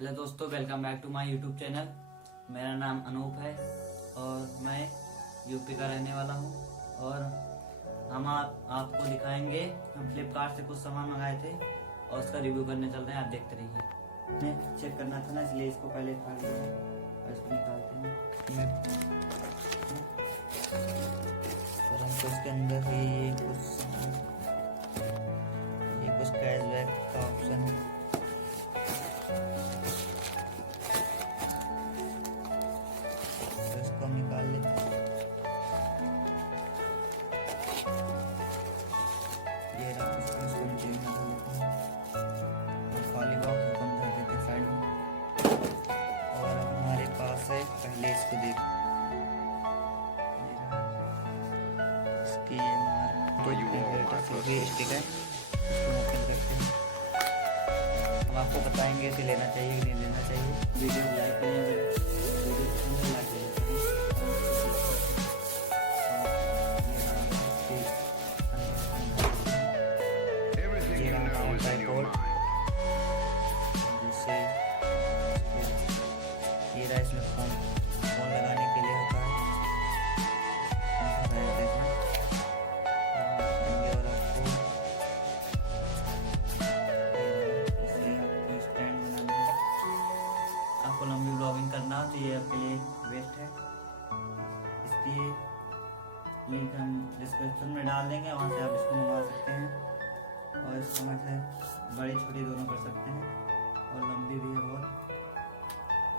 Hello दोस्तों, welcome back to my YouTube channel. मेरा नाम अनूप है और मैं यूपी का रहने वाला हूं। और हम आपको दिखाएंगे, हम फ्लिपकार्ट से कुछ सामान मंगाए थे और उसका रिव्यू करने चल रहे हैं। आप देखते रहिए। हमें चेक करना था ना, इसलिए इसको पहले फाड़ लिया और इसको निकालते हैं। और हमको इसके अंदर ये कुछ कैशबैक का ऑप्शन है। इसको हम निकाल लेते हैं। ये रहा, इसको नीचे निकाल लेते हैं और खाली बॉक्स को हम धर देते हैं साइड में। और हमारे पास है, पहले इसको देख, ये रहा इसकी स्टिक है। इसको ओपन करते हैं। हम आपको बताएंगे इसे लेना चाहिए कि नहीं लेना चाहिए। वीडियो लाइक करें, वीडियो पसंद है लाइक करें। ये रहा, इसमें फोन लगाने के लिए होता है। और आपको स्टैंड बनाना है। आपको लंबी ब्लॉगिंग करना हो तो ये आपके लिए बेस्ट है। इसकी लिंक हम डिस्क्रिप्शन में डाल देंगे, वहाँ से आप इसको मंगवा सकते हैं। और इसको मतलब बड़ी छोटी दोनों कर सकते हैं और लंबी भी है बहुत।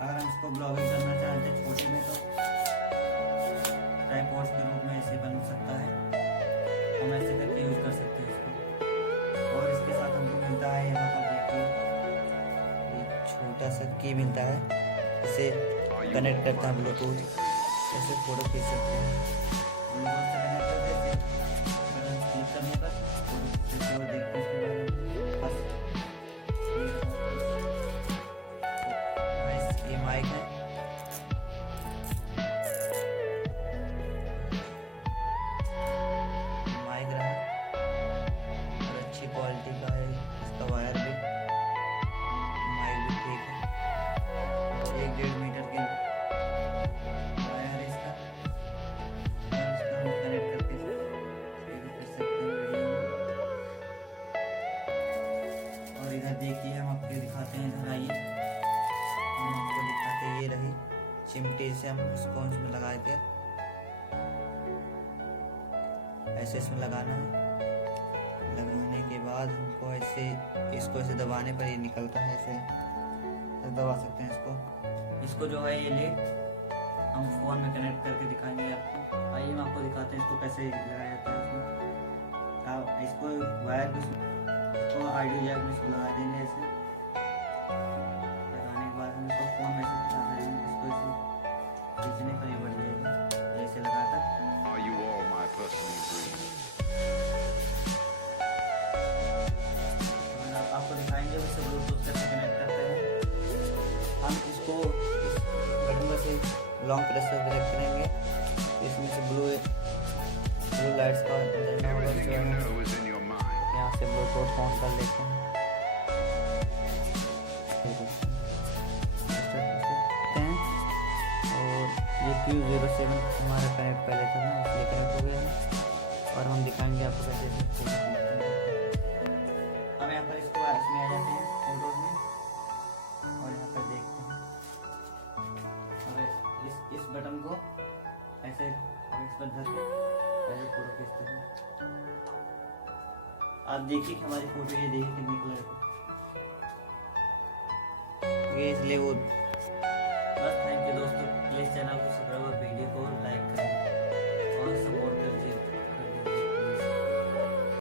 अगर हम इसको ब्लॉगिंग करना चाहते हैं छोटे में तो ट्राइपॉड के रूप में ऐसे बन सकता है। हम ऐसे करके यूज कर सकते हैं इसको। और इसके साथ हमको मिलता है, यहाँ पर देखिए एक छोटा सा की मिलता है। इसे कनेक्ट करता है ब्लूटूथ, ऐसे फोटो खींच सकते हैं। ब्लूटूथ से कनेक्ट करके बटन क्लिक करने पर फोटो देखते हैं। ये माइक है, माइक रहा और अच्छी क्वालिटी का है। इसका वायर भी, माइक भी ठीक है। 1-1.5 मीटर की वायर है इसका। और इसका हम कनेक्ट करके कर सकते हैं वीडियो में। और इधर देखिए, हम आपको दिखाते हैं। इधर आइए, हम आपको दिखाते हैं। ये रही चिमटी से हम इसको इसमें लगा के ऐसे इसमें लगाना है। लगाने के बाद हमको इसको ऐसे दबाने पर ये निकलता है। ऐसे दबा सकते हैं इसको जो है ये लीड हम फोन में कनेक्ट करके दिखाएंगे आपको। आइए हम आपको दिखाते हैं इसको कैसे लगाया जाता है। इसमें इसको वायर इसको ऑडियो जैक में इसको लगा देंगे। ऐसे लगाने के बाद हम इसको फोन में से दिखा रहे हैं। इसको ऐसे खींचने पर ही बढ़ जाएगा, ऐसे लगाकर। आपको दिखाएंगे उससे ब्लूटूथ कैसे कनेक्ट करते हैं। हम इसको इस बटन में से लॉन्ग प्रेस कर कनेक्ट करेंगे। इसमें से ब्लू लाइट्स का जलना होगा। यहाँ से ब्लूटूथ ऑन कर लेते हैं। और ये Q07 हमारा कनेक्ट पहले था ना, इसलिए कनेक्ट हो गया है। और हम दिखाएंगे आपको कैसे फोटो खींचते हैं। हम यहाँ पर इसको इसमें आ जाते हैं फोटोज में और यहाँ पर देखते हैं। और इस बटन को ऐसे इस पर धर के ऐसे फोटो खींचते हैं। आप देखिए कि हमारी फोटो ये देखिए कितनी क्लियर है। इसलिए वो